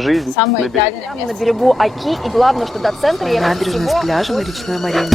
жизнь Самое на берегу. идеальное Прямо на место. берегу Оки, и главное, что до центра ехать Набережная с всего пляжем и очень речной Мариной.